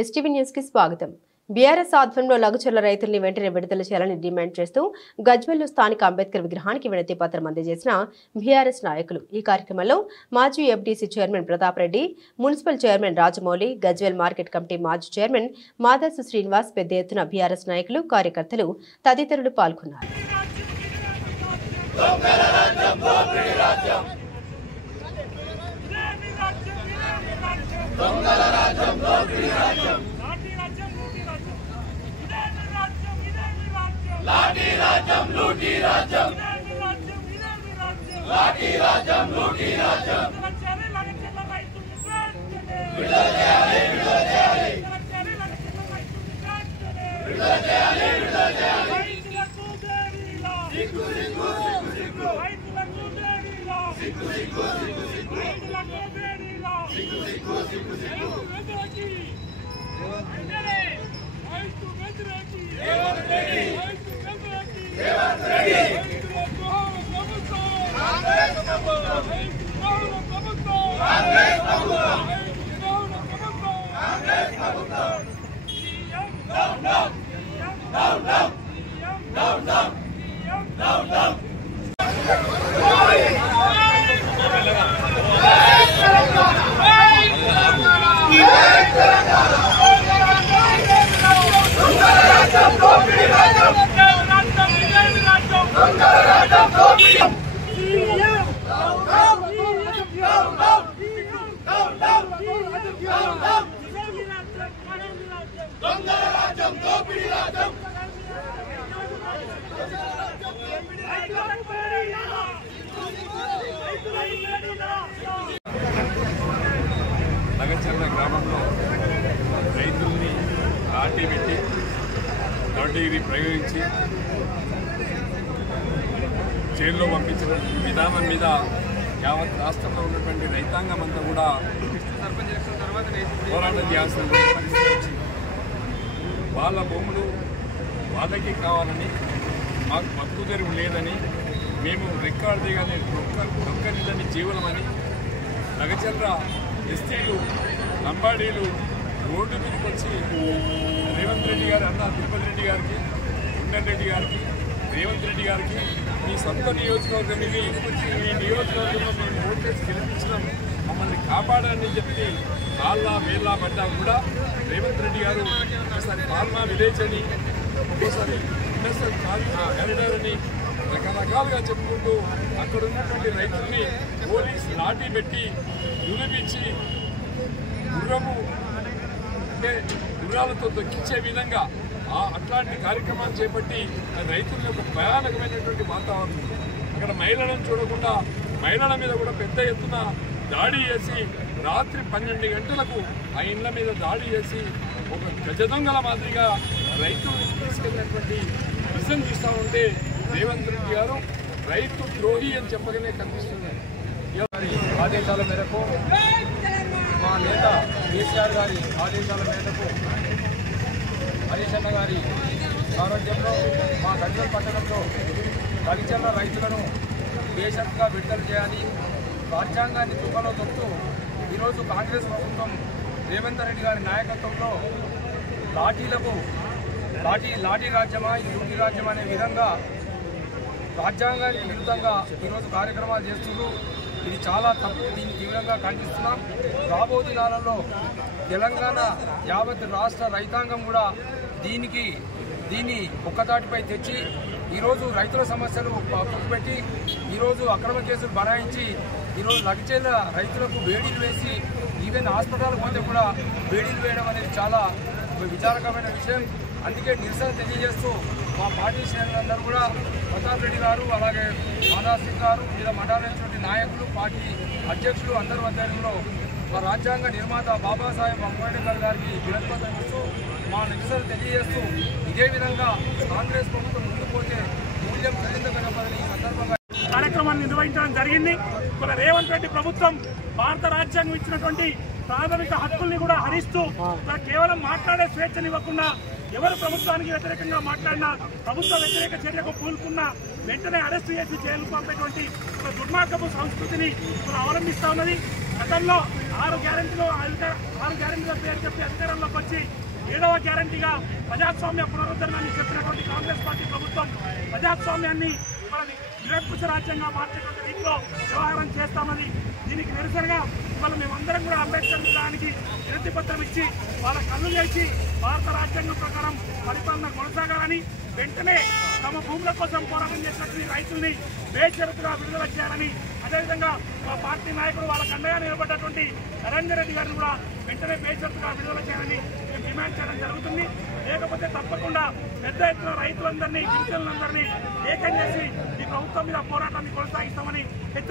STV news కి స్వాగతం. BRS ఆధ్వర్యంలో లఘుచర్ల రైతుల్ని వెంటనే విడుదల చేయాలని డిమాండ్ చేస్తూ గజ్వెల్లో స్థానిక అంబేద్కర్ విగ్రహానికి వినతి పత్రం అందజేసిన బీఆర్ఎస్ నాయకులు. ఈ కార్యక్రమంలో మాజీ FDC chairman Pratap Reddy, municipal chairman Rajamouli, Gajwel market committee మాజీ చైర్మన్ మాదాసు శ్రీనివాస్, పెద్ద ఎత్తున బీఆర్ఎస్ నాయకులు, కార్యకర్తలు తదితరులు పాల్గొన్నారు. లాఠీ రాజ్యం లూటీ రాజ్యం లాఠీ రాజ్యం లూటీ రాజ్యం విడుదల చేయాలి విడుదల చేయాలి విడుదల చేయాలి విడుదల చేయాలి సిగ్గు సిగ్గు సిగ్గు సిగ్గు సిగ్గు సిగ్గు సిగ్గు సిగ్గు సిగ్గు సిగ్గు సిగ్గు నగచర్ల గ్రామంలో రైతుల్ని లాఠీ పెట్టి లాఠీని ప్రయోగించి జైల్లో పంపించిన విధానం మీద యావత్ రాష్ట్రంలో ఉన్నటువంటి రైతాంగం అంతా కూడా పోరాటం చేయాల్సిన పరిస్థితి వచ్చింది. వాళ్ళ భూములు వాళ్ళకి కావాలని, మాకు హక్కు తెరువు లేదని, మేము రికార్డు దిగాలి ఒక్కరిదని జీవనమని నగచర్ల ఎస్టీలు లంబాడీలు రోడ్డు మీదకి వచ్చి రేవంత్ రెడ్డి గారు అన్న తిరుపతి రెడ్డి గారికి, గుండెన్ రెడ్డి గారికి, రేవంత్ రెడ్డి గారికి మీ సొంత నియోజకవర్గం ఇది, ఈ నియోజకవర్గంలో మేము ఓటు చేసి గెలిపించడం, మమ్మల్ని కాపాడని చెప్పి కాళ్ళ వేళ్ళ పడ్డా కూడా రేవంత్ రెడ్డి గారు ఒకసారి పాల్మా విలేజ్ అని, ఒక్కోసారి ఇండస్ట్రియల్ కారిడార్ అని రకరకాలుగా చెప్పుకుంటూ అక్కడ ఉన్నటువంటి రైతుల్ని పోలీసు లాఠీ పెట్టి దులిపించి గుర్రము అంటే గుర్రాలతో దొక్కించే విధంగా అట్లాంటి కార్యక్రమాలు చేపట్టి రైతుల యొక్క భయానకమైనటువంటి వాతావరణం. అక్కడ మహిళలను చూడకుండా మహిళల మీద కూడా పెద్ద ఎత్తున దాడి చేసి రాత్రి 12 గంటలకు ఆ ఇండ్ల మీద దాడి చేసి ఒక గజదొంగల మాదిరిగా రైతులను తీసుకెళ్ళినటువంటి విజన్ చూస్తూ ఉంటే రేవంత్ రెడ్డి గారు రైతు ద్రోహి అని చెప్పగానే కనిపిస్తున్నారు. ఆదేశాల మేరకు మా నేత కేసీఆర్ గారి ఆదేశాల మేరకు హరీష్ అన్న గారి సారథ్యంలో మా గజ్వెల్ పట్టణంలో లఘుచర్ల రైతులను దేశంగా విడుదల చేయాలి, రాజ్యాంగాన్ని తుమ్మలో తొక్కుతూ ఈరోజు కాంగ్రెస్ ప్రభుత్వం రేవంత్ రెడ్డి గారి నాయకత్వంలో లాఠీ రాజ్యమా ఇది లూటీ రాజ్యం అనే విధంగా రాజ్యాంగానికి విరుద్ధంగా ఈరోజు కార్యక్రమాలు చేస్తున్నారు. ఇది చాలా తప్పు, దీన్ని తీవ్రంగా ఖండిస్తున్నాం. రాబో దినాలలో తెలంగాణ యావత్ రాష్ట్ర రైతాంగం కూడా దీన్ని ఒక్కదాటిపై తెచ్చి ఈరోజు రైతుల సమస్యలు పెట్టి ఈరోజు అక్రమ కేసులు బనాయించి ఈరోజు లఘుచర్ల రైతులకు వేడీలు వేసి ఈవెన్ హాస్పిటల్ పోతే కూడా వేడీలు వేయడం అనేది చాలా విచారకరమైన విషయం. అందుకే నిరసన తెలియజేస్తూ మా పార్టీ శ్రేణులందరూ కూడా ప్రతాప్ రెడ్డి గారు, అలాగే మాదాసు సింగ్ గారు, వివిధ మండలించినటువంటి నాయకులు, పార్టీ అధ్యక్షులు అందరి ఆధ్వర్యంలో మా రాజ్యాంగ నిర్మాత బాబాసాహెబ్ అంబేద్కర్ గారికి వినతిపత్రం ఇస్తూ మా నిరసన తెలియజేస్తూ ఇదే విధంగా కాంగ్రెస్ ప్రభుత్వం ముందుకు పోతే మూల్యం చెల్లించగలపదని ఈ సందర్భంగా కార్యక్రమాన్ని నిర్వహించడం జరిగింది. మన రేవంత్ రెడ్డి ప్రభుత్వం భారత రాజ్యాంగం ఇచ్చినటువంటి ప్రాథమిక హక్కుల్ని కూడా హరిస్తూ కేవలం మాట్లాడే స్వేచ్ఛనివ్వకుండా ఎవరు ప్రభుత్వానికి వ్యతిరేకంగా మాట్లాడినా ప్రభుత్వ వ్యతిరేక చర్యకు పూనుకున్నా వెంటనే అరెస్టు చేసి జైలు పంపేటువంటి ఒక దుర్మార్గపు సంస్కృతిని అవలంబిస్తా ఉన్నది. గతంలో 6 గ్యారెంటీల పేరు చెప్పి అధికారంలోకి వచ్చి 7వ గ్యారంటీగా ప్రజాస్వామ్య పునరుద్ధరణని చెప్పినటువంటి కాంగ్రెస్ పార్టీ ప్రభుత్వం ప్రజాస్వామ్యాన్ని నిరంకుశ రాజ్యంగా మార్చేటువంటి రీతిలో వ్యవహారం చేస్తామని దీనికి నిరసనగా ఇవాళ మేమందరం కూడా అంబేద్కర్ విధానానికి వినతి పత్రం ఇచ్చి వాళ్ళ కళ్ళు చేసి భారత రాజ్యాంగం ప్రకారం పరిపాలన కొనసాగాలని వెంటనే తమ భూముల కోసం పోరాటం చేసినటువంటి రైతుల్ని బేషరతుగా విడుదల చేయాలని అదేవిధంగా మా పార్టీ నాయకుడు వాళ్ళకు అండగా నిలబడ్డటువంటి నరేందర్ రెడ్డి గారిని కూడా వెంటనే బేషరతుగా విడుదల చేయాలని మేము డిమాండ్ చేయడం జరుగుతుంది. లేకపోతే తప్పకుండా పెద్ద ఎత్తున రైతులందరినీ గిరిజనులందరినీ ఏకం చేసి ఈ ప్రభుత్వం మీద పోరాటాన్ని కొనసాగిస్తామని హెచ్చరిస్తున్నాం.